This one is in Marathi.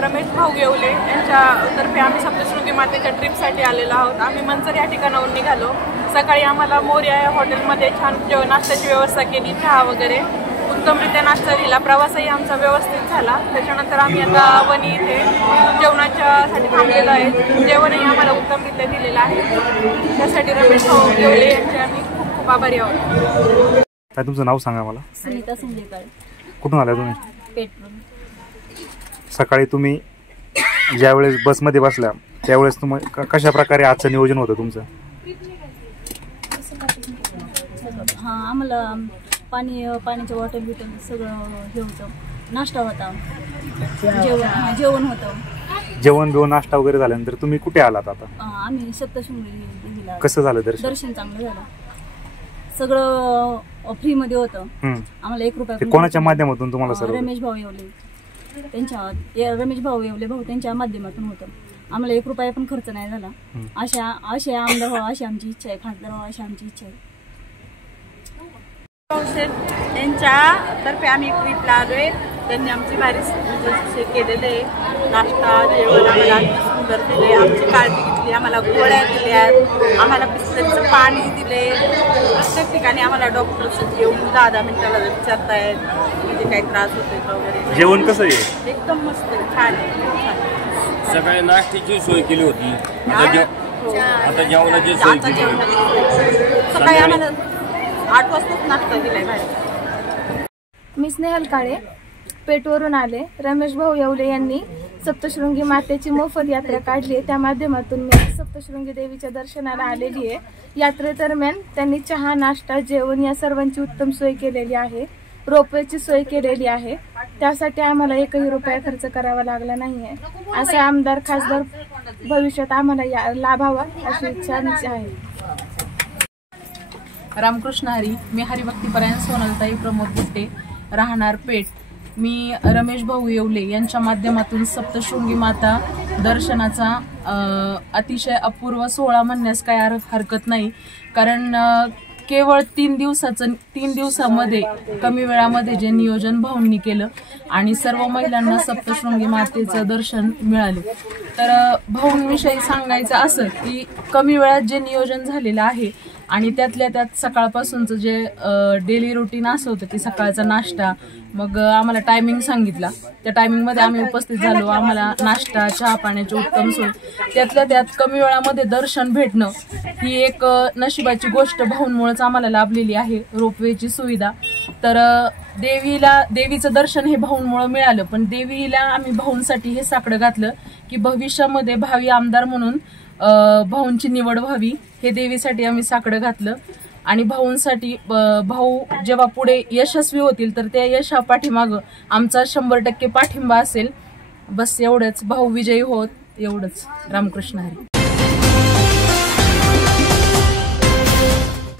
रमेश भाऊ येवले यांच्यातर्फे आम्ही सप्तशृंगी मातेच्या ट्रिपसाठी आलेलो आहोत। आम्ही मंचर या ठिकाणाहून निघालो। सकाळी आम्हाला मोर्या या हॉटेलमध्ये छान नाश्त्याची व्यवस्था केली, चहा वगैरे उत्तमरित्या नाश्ता दिला। प्रवासही आमचा व्यवस्थित झाला। त्याच्यानंतर आम्ही आता वणी इथे जेवणाच्यासाठी थांबलेलो आहे। जेवणही आम्हाला उत्तमरित्या दिलेलं आहे। त्यासाठी रमेश भाऊ येवले यांचे आम्ही खूप खूप आभारी आहोत। काय तुमचं नाव सांगा मला? सुनीता संजय। कुठून आला तुम्ही? पेटवरून। सकाळी तुम्ही ज्यावेळेस बसमध्ये बसल्या त्यावेळेस तुम्ही कशा प्रकारे आजचं नियोजन होतं तुमचं? हां, आम्हाला पाण्याचं बॉटल बिटल सगळं हे होतं, नाश्ता होता, जेवण होतं। जेवण बिवण नाश्ता वगैरे झाल्यानंतर तुम्ही कुठे आलात आता? आम्ही सप्तशृंगी देवीला। कसं झालं दर्शन? चांगलं झालं, सगळं फ्री मध्ये होतं। आम्हाला 1 रुपया कोणाच्या माध्यमातून तुम्हाला सर्व? रमेश भाऊ येवले रमेश भाऊ येवले त्यांच्या माध्यमातून होतं। आम्हाला 1 रुपया पण खर्च नाही झाला। असे आमदार व्हावं अशी आमची इच्छा आहे, खासदार व्हावं अशी आमची इच्छा आहे। त्यांच्यातर्फे आम्ही ट्रिपला आलोय। त्यांनी आमची भारी सोय केलेलं आहे। नाश्ता जेवण आम्हाला सुंदर दिले, आमची काळजी घेतली, आम्हाला गोळ्या दिल्या, आम्हाला बिस्लरीचं पाणी दिले। प्रत्येक ठिकाणी आम्हाला डॉक्टर येऊन 10-10 मिनिटाला विचारतायत म्हणजे काही त्रास होतोय का वगैरे। जेवण कसं आहे? एकदम मस्त, छान आहे। सकाळी नाश्त्याची सोय केली होती, आता जेवणाची सोय केली। सकाळी आम्हाला 8 वाजताच नाश्ता दिलाय भारी। मी स्नेहल काळे पेटवरून आले। रमेश भाऊ येवले यांनी सप्तशृंगी मातेची मोफत यात्रा काढली आहे, त्या माध्यमातून मी सप्तशृंगी देवीच्या दर्शनाला आलेली आहे। यात्रेदरम्यान त्यांनी चहा, नाश्ता, जेवण या सर्वांची उत्तम सोय केलेली आहे। रोपवेची सोय केलेली आहे, त्यासाठी आम्हाला 1 रुपया खर्च करावा लागला नाहीये। असे आमदार खासदार भविष्यात आम्हाला लाभावा अशी इच्छा आहे। रामकृष्ण हरी। मी हरिभक्तीपरायण सोनलताई प्रमोद गुट्टे, राहणार पेठ। मी रमेश भाऊ येवले यांच्या माध्यमातून सप्तशृंगी माता दर्शनाचा अतिशय अपूर्व सोहळा म्हणण्यास काही हरकत नाही, कारण केवळ 3 दिवसामध्ये कमी वेळामध्ये जे नियोजन भाऊंनी केलं आणि सर्व महिलांना सप्तशृंगी मातेचं दर्शन मिळाले। तर भाऊंविषयी सांगायचं असं की कमी वेळात जे नियोजन झालेलं आहे आणि त्यातल्या त्यात सकाळपासूनचं जे डेली रुटीन असं होतं की सकाळचा नाश्ता, मग आम्हाला टायमिंग सांगितला, त्या टायमिंगमध्ये आम्ही उपस्थित झालो। आम्हाला नाश्ता, चहा पाण्याची उत्तम सोय, त्यातल्या त्यात कमी वेळामध्ये दर्शन भेटणं ही एक नशिबाची गोष्ट भाऊंमुळेच आम्हाला लाभलेली आहे। रोपवेची सुविधा, तर देवीचं दर्शन हे भाऊंमुळे मिळालं, पण देवीला आम्ही भाऊंसाठी हे साकडं घातलं की भविष्यामध्ये भावी आमदार म्हणून भाऊंची निवड व्हावी, हे देवीसाठी आम्ही साकडं घातलं। आणि भाऊंसाठी भाऊ जेव्हा पुढे यशस्वी होतील तर त्या यशापाठीमागं आमचा 100% पाठिंबा असेल। बस एवढंच, भाऊ विजयी होत, एवढंच। रामकृष्ण हरी।